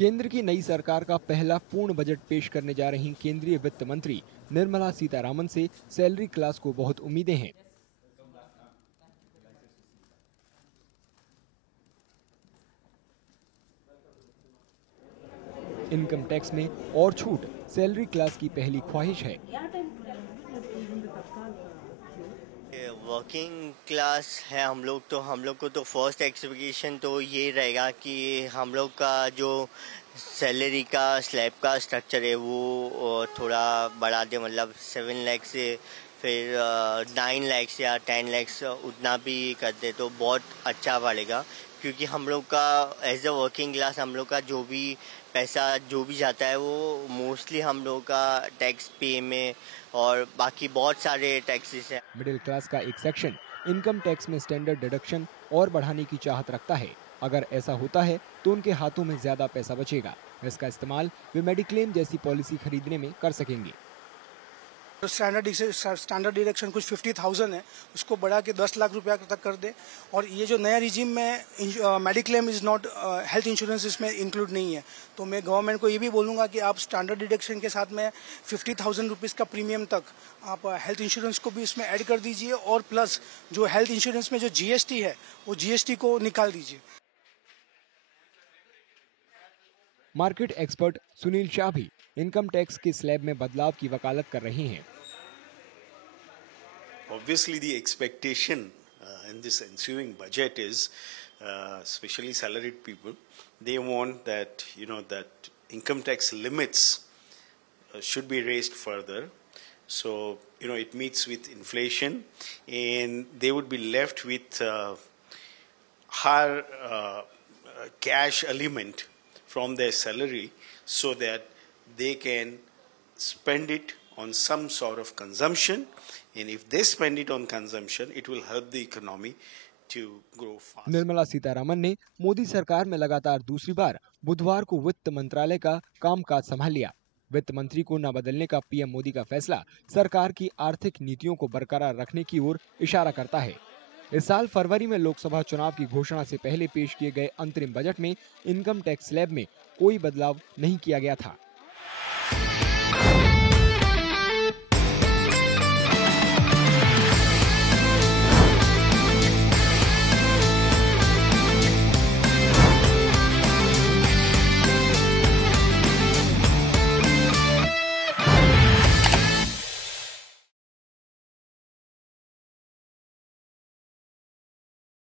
केंद्र की नई सरकार का पहला पूर्ण बजट पेश करने जा रही केंद्रीय वित्त मंत्री निर्मला सीतारामन से सैलरी क्लास को बहुत उम्मीदें हैं। इनकम टैक्स में और छूट सैलरी क्लास की पहली ख्वाहिश है। वर्किंग क्लास है हम लोग को तो फर्स्ट एक्सपेक्टेशन तो ये रहेगा कि हम लोग का जो सैलरी का स्लैब का स्ट्रक्चर है वो थोड़ा बढ़ा दे, मतलब 7 लाख से फिर 9 लाख या 10 लाख उतना भी कर दे तो बहुत अच्छा बढ़ेगा। क्योंकि हम लोग का एज अ वर्किंग क्लास हम लोग का जो भी पैसा जो भी जाता है वो मोस्टली हम लोग का टैक्स पे में और बाकी बहुत सारे टैक्सेस हैं। मिडिल क्लास का एक सेक्शन इनकम टैक्स में स्टैंडर्ड डिडक्शन और बढ़ाने की चाहत रखता है। अगर ऐसा होता है तो उनके हाथों में ज्यादा पैसा बचेगा। इसका इस्तेमाल वे मेडिक्लेम जैसी पॉलिसी खरीदने में कर सकेंगे। स्टैंडर्ड डिडक्शन कुछ 50,000 है, उसको बढ़ा के 10 लाख रुपया तक कर दे। और ये जो नया रिजीम में mediclaim is not health insurance इसमें इंक्लूड नहीं है, तो मैं गवर्नमेंट को ये भी बोलूँगा कि आप स्टैंडर्ड डिडक्शन के साथ में 50,000 रुपीज़ का प्रीमियम तक आप हेल्थ इंश्योरेंस को भी इसमें ऐड कर दीजिए और प्लस जो हेल्थ इंश्योरेंस में जो GST है वो GST को निकाल दीजिए। मार्केट एक्सपर्ट सुनील शाह भी इनकम टैक्स के स्लैब में बदलाव की वकालत कर रहे हैं। Obviously, the expectation in this ensuing budget is, especially salaried people, they want that that income tax limits should be raised further. So it meets with inflation, and they would be left with higher cash element from their salary, so that they can spend it on some sort of consumption, and if they spend it on consumption, it will help the economy to grow fast. Nirmala Sitharaman ने मोदी सरकार में लगातार दूसरी बार बुधवार को वित्त मंत्रालय का कामकाज संभाल लिया। वित्त मंत्री को न बदलने का पीएम मोदी का फैसला सरकार की आर्थिक नीतियों को बरकरार रखने की ओर इशारा करता है। इस साल फरवरी में लोकसभा चुनाव की घोषणा से पहले पेश किए गए अंतरिम बजट में इनकम टैक्स स्लैब में कोई बदलाव नहीं किया गया था।